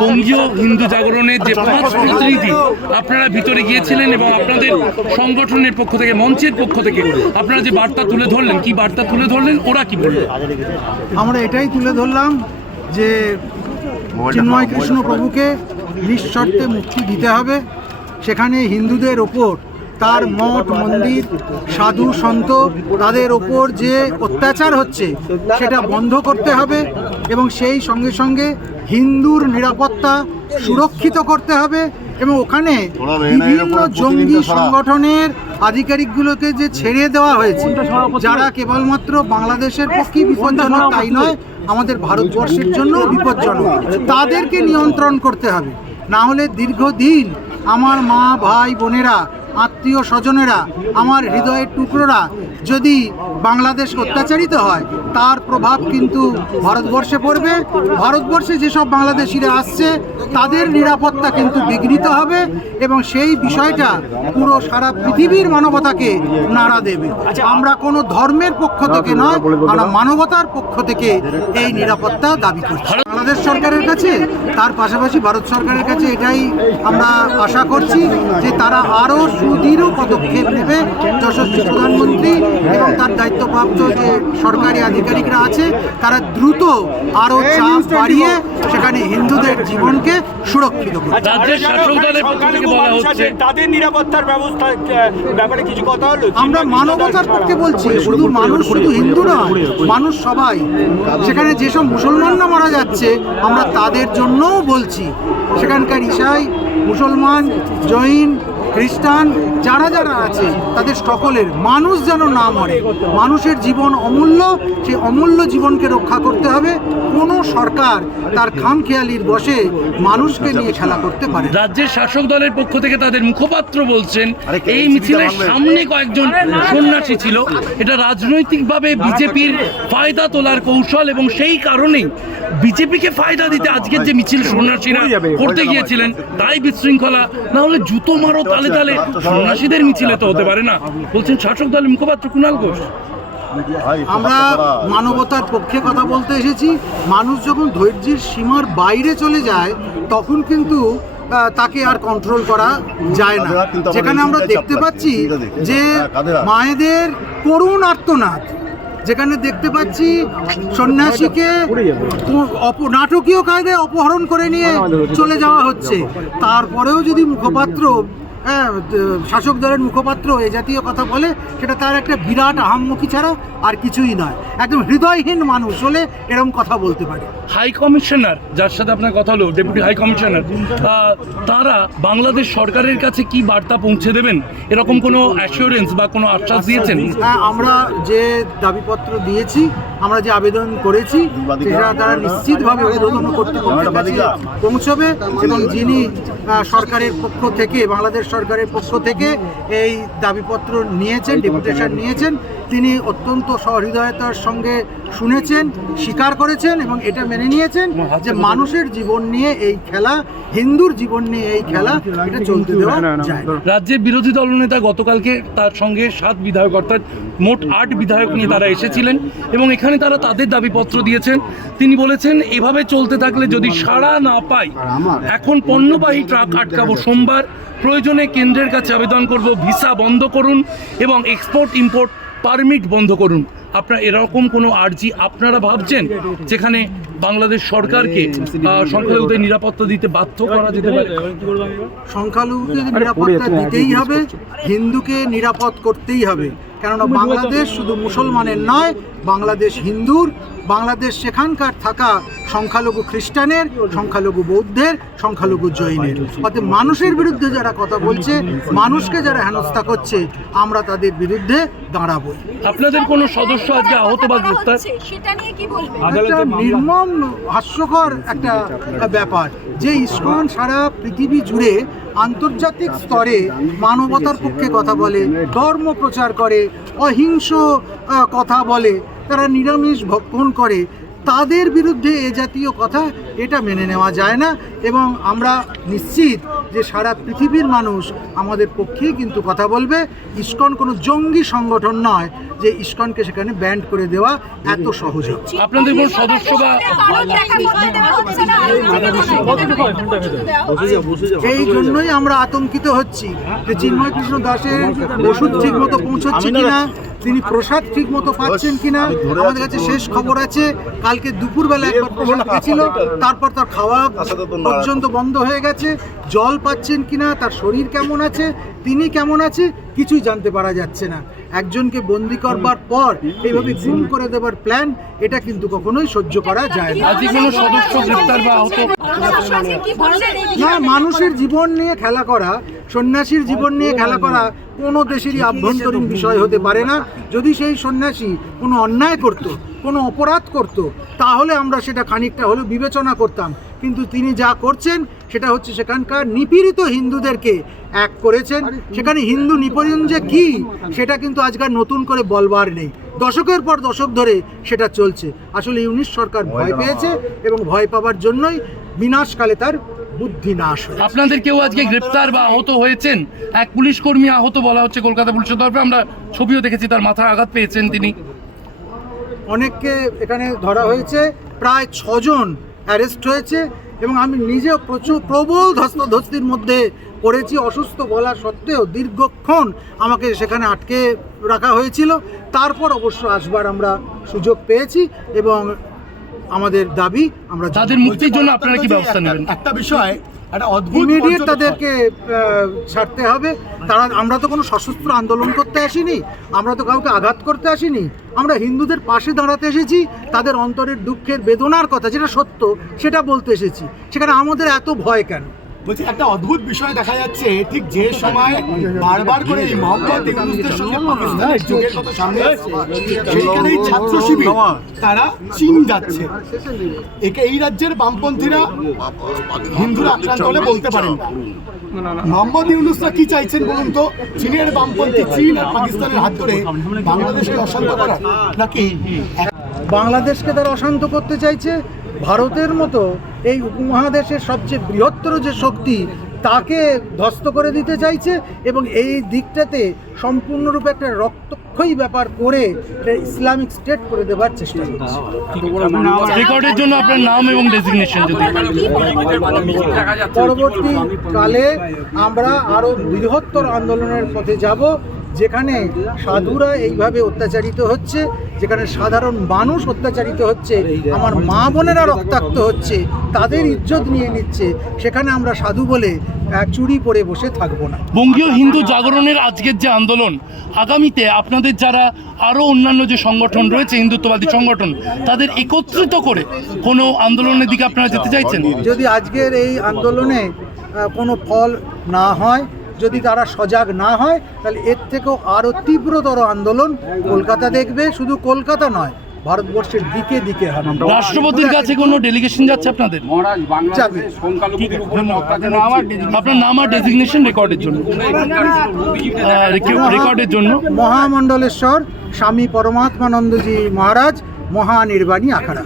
বঙ্গীয় হিন্দু জাগরণের যে পাঁচ প্রতিনিধি আপনারা ভিতরে গিয়েছিলেন এবং আপনাদের সংগঠনের পক্ষ থেকে মঞ্চের পক্ষ থেকে আপনারা যে বার্তা তুলে ধরলেন কি বার্তা তুলে ধরলেন ওরা কি বললেন আমরা এটাই তুলে ধরলাম যে চিন্ময় কৃষ্ণ প্রভুকে নিঃশর্তে মুক্তি দিতে হবে। সেখানে হিন্দুদের ওপর তার মঠ মন্দির সাধু সন্ত তাদের ওপর যে অত্যাচার হচ্ছে সেটা বন্ধ করতে হবে এবং সেই সঙ্গে সঙ্গে হিন্দুর নিরাপত্তা সুরক্ষিত করতে হবে এবং ওখানে বিভিন্ন জঙ্গি সংগঠনের আধিকারিকগুলোকে যে ছেড়ে দেওয়া হয়েছে যারা কেবলমাত্র বাংলাদেশের পক্ষেই বিপজ্জনক তাই নয় আমাদের ভারতবর্ষের জন্য বিপজ্জনক। তাদেরকে নিয়ন্ত্রণ করতে হবে। না হলে দীর্ঘদিন আমার মা ভাই বোনেরা আত্মীয় স্বজনেরা আমার হৃদয়ের টুকরোরা যদি বাংলাদেশ অত্যাচারিত হয় তার প্রভাব কিন্তু ভারতবর্ষে পড়বে। ভারতবর্ষে যেসব বাংলাদেশিরা আসছে তাদের নিরাপত্তা কিন্তু বিঘ্নিত হবে এবং সেই বিষয়টা পুরো সারা পৃথিবীর মানবতাকে নাড়া দেবে। আমরা কোনো ধর্মের পক্ষ থেকে নয় আমরা মানবতার পক্ষ থেকে এই নিরাপত্তা দাবি করছি। বাংলাদেশ সরকারের কাছে তার পাশাপাশি ভারত সরকারের কাছে এটাই আমরা আশা করছি যে তারা আরও সুদৃঢ় পদক্ষেপ নেবে যশস্বী প্রধানমন্ত্রী এবং তার দায়িত্বপ্রাপ্ত যে সরকারি আধিকারিকরা আছে তারা দ্রুত আরও চাপ বাড়িয়ে সেখানে হিন্দুদের জীবনকে সুরক্ষিত তাদের নিরাপত্তার ব্যবস্থা ব্যাপারে কিছু কথা হলো? আমরা মানবতার পক্ষে বলছি শুধু মানুষ শুধু হিন্দু নয় মানুষ সবাই। সেখানে যেসব মুসলমানরা মারা যাচ্ছে আমরা তাদের জন্যও বলছি। সেখানকার ইসাই মুসলমান জৈন খ্রিস্টান যারা যারা আছে তাদের সকলের মানুষ যেন না মরে মানুষের জীবন অমূল্য সেই অমূল্য জীবনকে রক্ষা করতে হবে কোনো সরকার তার খামখেয়ালির বসে মানুষকে নিয়ে খেলা করতে পারে রাজ্যের শাসক দলের পক্ষ থেকে তাদের মুখপাত্র বলছেন এই মিছিলের সামনে কয়েকজন সন্ন্যাসী ছিল এটা রাজনৈতিকভাবে বিজেপির ফায়দা তোলার কৌশল এবং সেই কারণেই বিজেপিকে ফায়দা দিতে আজকের যে মিছিল সন্ন্যাসীরা করতে গিয়েছিলেন তাই বিশৃঙ্খলা না হলে জুতো মারো তালে তালে সন্ন্যাসীদের মিছিলে তো হতে পারে না। বলছেন শাসক দলের মুখপাত্র কুণাল ঘোষ। আমরা মানবতার পক্ষে কথা বলতে এসেছি। মানুষ যখন ধৈর্যের সীমার বাইরে চলে যায় তখন কিন্তু তাকে আর কন্ট্রোল করা যায় না। যেখানে আমরা দেখতে পাচ্ছি যে মায়েদের করুণ আর্তনাদ। যেখানে দেখতে পাচ্ছি সন্ন্যাসীকে অপ- নাটকীয় কায়দায় অপহরণ করে নিয়ে চলে যাওয়া হচ্ছে। তারপরেও যদি মুখপাত্র হ্যাঁ শাসক দলের মুখপাত্র এ জাতীয় কথা বলে, সেটা তার একটা বিরাট আহাম্মুখী ছাড়া আর কিছুই নয়। একদম হৃদয়হীন মানুষ হলে এরকম কথা বলতে পারে। হাই কমিশনার যার সাথে আপনার কথা হলো ডেপুটি হাই কমিশনার তারা বাংলাদেশ সরকারের কাছে কি বার্তা পৌঁছে দেবেন? এরকম কোনো অ্যাসিওরেন্স বা কোনো আশ্বাস দিয়েছেন? হ্যাঁ আমরা যে দাবিপত্র দিয়েছি আমরা যে আবেদন করেছি সেটা তারা নিশ্চিতভাবে ঊর্ধ্বতন কর্তৃপক্ষের কাছে পৌঁছবে এবং যিনি সরকারের পক্ষ থেকে বাংলাদেশ সরকারের পক্ষ থেকে এই দাবিপত্র নিয়েছেন ডেপুটেশন নিয়েছেন তিনি অত্যন্ত সহৃদয়তার সঙ্গে শুনেছেন স্বীকার করেছেন এবং এটা মেনে নিয়েছেন যে মানুষের জীবন নিয়ে এই খেলা হিন্দুর জীবন নিয়ে এই খেলা এটা চলতে দেওয়া যায় না। রাজ্যের বিরোধী দলনেতা গতকালকে তার সঙ্গে সাত বিধায়ক অর্থাৎ মোট আট বিধায়ক নিয়ে তারা এসেছিলেন এবং এখানে তারা তাদের দাবিপত্র দিয়েছেন। তিনি বলেছেন এভাবে চলতে থাকলে যদি সাড়া না পাই এখন পণ্যবাহী ট্রাক আটকাবো সোমবার। প্রয়োজনে কেন্দ্রের কাছে আবেদন করব ভিসা বন্ধ করুন এবং এক্সপোর্ট ইম্পোর্ট পারমিট বন্ধ করুন। আপনার এরকম কোনো আর্জি আপনারা ভাবছেন? যেখানে বাংলাদেশ সরকারকে সংখ্যালঘুদের নিরাপত্তা দিতে বাধ্য করা যেতে পারে? সংখ্যালঘুকে নিরাপত্তা দিতেই হবে। হিন্দুকে নিরাপদ করতেই হবে। কেননা বাংলাদেশ শুধু মুসলমানের নয় বাংলাদেশ হিন্দুর বাংলাদেশ সেখানকার থাকা সংখ্যালঘু খ্রিস্টানের সংখ্যালঘু বৌদ্ধের সংখ্যালঘু জৈনের। অর্থাৎ মানুষের বিরুদ্ধে যারা কথা বলছে মানুষকে যারা হেনস্থা করছে আমরা তাদের বিরুদ্ধে দাঁড়াবো আপনাদের কোনো সদস্য আজকে আহত বা একটা নির্মম হাস্যকর একটা ব্যাপার যে ইস্কন সারা পৃথিবী জুড়ে আন্তর্জাতিক স্তরে মানবতার পক্ষে কথা বলে ধর্ম প্রচার করে অহিংস কথা বলে, তারা নিরামিষ ভক্ষণ করে, তাদের বিরুদ্ধে এ জাতীয় কথা এটা মেনে নেওয়া যায় না। এবং আমরা নিশ্চিত যে সারা পৃথিবীর মানুষ আমাদের পক্ষেই কিন্তু কথা বলবে। ইস্কন কোনো জঙ্গি সংগঠন নয় যে ইস্কনকে সেখানে ব্যান্ড করে দেওয়া এত সহজ আপনাদের কোনো সদস্য এই জন্যই আমরা আতঙ্কিত হচ্ছি যে চিন্ময় কৃষ্ণ দাসের ওষুধ ঠিক মতো পৌঁছচ্ছে কিনা তিনি প্রসাদ ঠিক মতো পাচ্ছেন কিনা আমাদের কাছে শেষ খবর আছে। কালকে দুপুরবেলা একবার প্রসাদ গেছিল তারপর তার খাওয়া পর্যন্ত বন্ধ হয়ে গেছে। জল পাচ্ছেন কি না তার শরীর কেমন আছে তিনি কেমন আছে কিছুই জানতে পারা যাচ্ছে না। একজনকে বন্দি করবার পর এইভাবে গুম করে দেবার প্ল্যান এটা কিন্তু কখনোই সহ্য করা যায় না। সদস্য গ্রেপ্তার বা আহত? না মানুষের জীবন নিয়ে খেলা করা সন্ন্যাসীর জীবন নিয়ে খেলা করা কোনো দেশেরই আভ্যন্তরীণ বিষয় হতে পারে না। যদি সেই সন্ন্যাসী কোনো অন্যায় করত কোনো অপরাধ করত তাহলে আমরা সেটা খানিকটা হলেও বিবেচনা করতাম। কিন্তু তিনি যা করছেন সেটা হচ্ছে সেখানকার নিপীড়িত হিন্দুদেরকে এক করেছেন। সেখানে হিন্দু নিপীড়ন যে কী সেটা কিন্তু আজকাল নতুন করে বলবার নেই। দশকের পর দশক ধরে সেটা চলছে। আসলে ইউনিশ সরকার ভয় পেয়েছে এবং ভয় পাওয়ার জন্যই বিনাশকালে তার বুদ্ধি নাশ হয়েছে। আপনাদের কেউ আজকে গ্রেপ্তার বা আহত হয়েছেন? এক পুলিশ কর্মী আহত বলা হচ্ছে কলকাতা পুলিশের তরফে। আমরা ছবিও দেখেছি তার মাথায় আঘাত পেয়েছেন তিনি। অনেককে এখানে ধরা হয়েছে। প্রায় ছজন অ্যারেস্ট হয়েছে এবং আমি নিজেও প্রচুর প্রবল ধস্তাধস্তির মধ্যে পড়েছি অসুস্থ বলা সত্ত্বেও দীর্ঘক্ষণ আমাকে সেখানে আটকে রাখা হয়েছিল। তারপর অবশ্য আসবার আমরা সুযোগ পেয়েছি এবং আমাদের দাবি আমরা তাদের মুক্তির জন্য আপনারা কি ব্যবস্থা নেবেন? একটা বিষয় একটা অদ্ভুত ইমিডিয়েট তাদেরকে ছাড়তে হবে। তারা আমরা তো কোনো সশস্ত্র আন্দোলন করতে আসিনি আমরা তো কাউকে আঘাত করতে আসিনি। আমরা হিন্দুদের পাশে দাঁড়াতে এসেছি তাদের অন্তরের দুঃখের বেদনার কথা যেটা সত্য সেটা বলতে এসেছি। সেখানে আমাদের এত ভয় কেন? বলছি একটা অদ্ভুত বিষয় দেখা যাচ্ছে। ঠিক যে সময় বারবার করে এই মোহাম্মদ ইউনুসদের সঙ্গে পাকিস্তানের যুগের কথা সামনে আসছে। সেইখানেই ছাত্র শিবির তারা চীন যাচ্ছে। একে এই রাজ্যের বামপন্থীরা হিন্দুরা আক্রান্ত হলে বলতে পারেন না। মোহাম্মদ ইউনুসরা কি চাইছেন বলুন তো? চীনের বামপন্থী চীন আর পাকিস্তানের হাত ধরে বাংলাদেশকে অশান্ত করা নাকি বাংলাদেশকে তারা অশান্ত করতে চাইছে ভারতের মতো এই উপমহাদেশের সবচেয়ে বৃহত্তর যে শক্তি তাকে ধ্বস্ত করে দিতে চাইছে এবং এই দিকটাতে সম্পূর্ণরূপে একটা রক্তক্ষয়ী ব্যাপার করে এটা ইসলামিক স্টেট করে দেবার চেষ্টা করছে। রেকর্ডের জন্য আপনার নাম এবং ডেজিগনেশন যদি পরবর্তী কালে আমরা আরও বৃহত্তর আন্দোলনের পথে যাব। যেখানে সাধুরা এইভাবে অত্যাচারিত হচ্ছে যেখানে সাধারণ মানুষ অত্যাচারিত হচ্ছে আমার মা বোনেরা রক্তাক্ত হচ্ছে তাদের ইজ্জত নিয়ে নিচ্ছে সেখানে আমরা সাধু বলে চুরি পরে বসে থাকব না। বঙ্গীয় হিন্দু জাগরণের আজকের যে আন্দোলন আগামীতে আপনাদের যারা আরও অন্যান্য যে সংগঠন রয়েছে হিন্দুত্ববাদী সংগঠন তাদের একত্রিত করে কোনো আন্দোলনের দিকে আপনারা যেতে চাইছেন? যদি আজকের এই আন্দোলনে কোনো ফল না হয় যদি তারা সজাগ না হয় তাহলে এর থেকেও আরও তীব্রতর আন্দোলন কলকাতা দেখবে। শুধু কলকাতা নয় ভারতবর্ষের দিকে দিকে হবে। রাষ্ট্রপতির কাছে কোনো ডেলিগেশন যাচ্ছে আপনাদের? আপনার নাম আর ডেজিগনেশন রেকর্ডের জন্য। রেকর্ডের জন্য। মহামণ্ডলেশ্বর স্বামী পরমাত্মানন্দজি মহারাজ মহানির্বাণী আখাড়া।